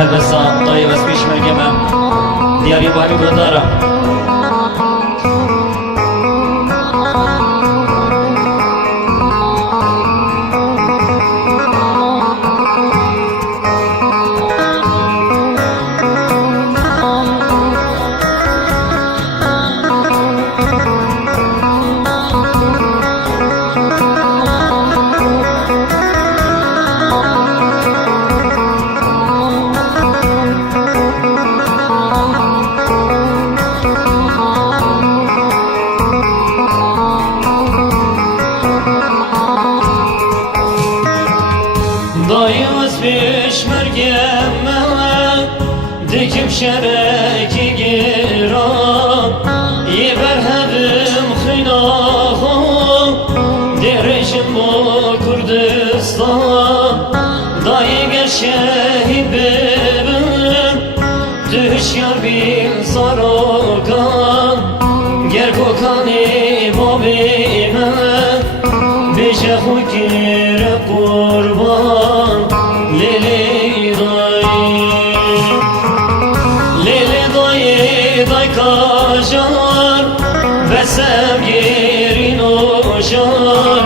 هبسا طيب بس بيش مرقمة ديار يبا حبيب غدارة Dayız biş mergeme dikim şereki giran Yiber hebim xinahım derejim bu Kurdistan Dayı gel şehit bebim düş yar bin sarokan Ger kokani babime beje hukire kurban Lili dayı kajar Besem gerin ojar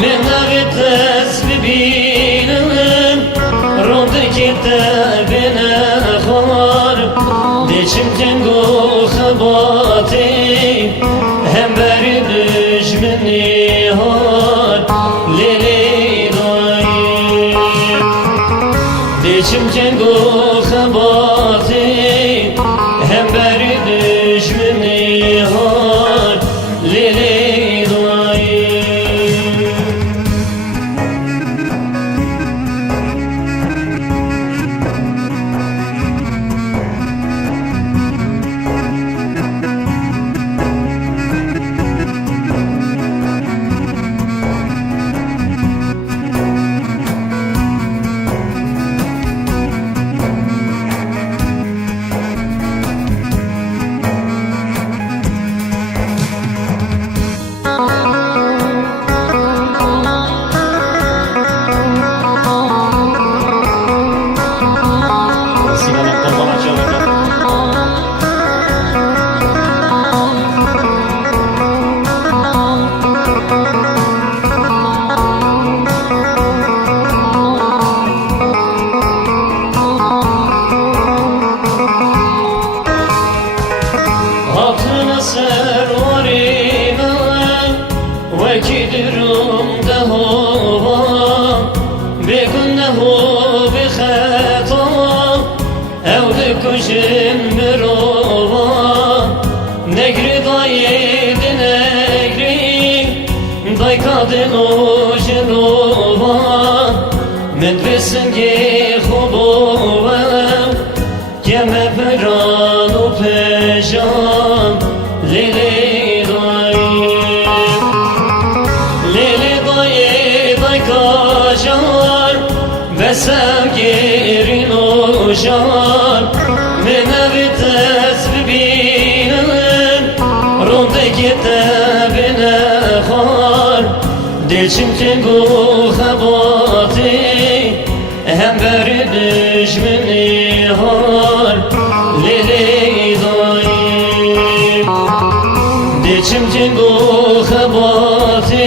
Men nevet tesbibinem Ronde kitabine khar Deçim tengo khabati Hem beri düşmeni har Lili dayı Deçim tengo khabati Hem beri düşmeni har Lili dayı Hatına servarime Vekidirum dehova Begun nehu bikheta Evde kuşim mirova Negri dayıydı negri Day kadın o jenova Medvesin ki khubovem Keme peran u peşan Lili dayı kajar Besem gerin ojar Menevi tesbibinem Ronde kitabine khar Deçim tengo khabati Hem beri düşmeni har Lili dayı Deçim tengo khabati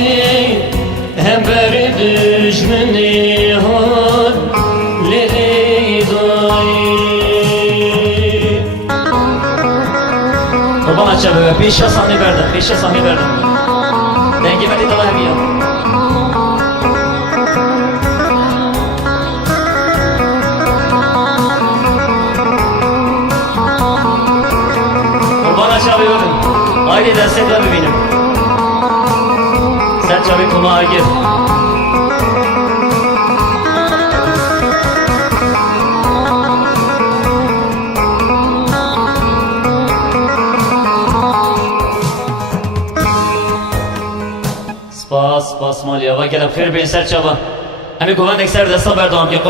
Hem beri düşmeni har Lili dayı Kurban açar bebe, peşe sahne verdim, peşe sahne verdim Dengi verdi de hem ya Çalıyorum. Haydi destekler benim. Sen çabuk konağa gir. Spas, malya. Ve gelip kır ben ser çaba. Hani güvenlik ser de sabır devam ki.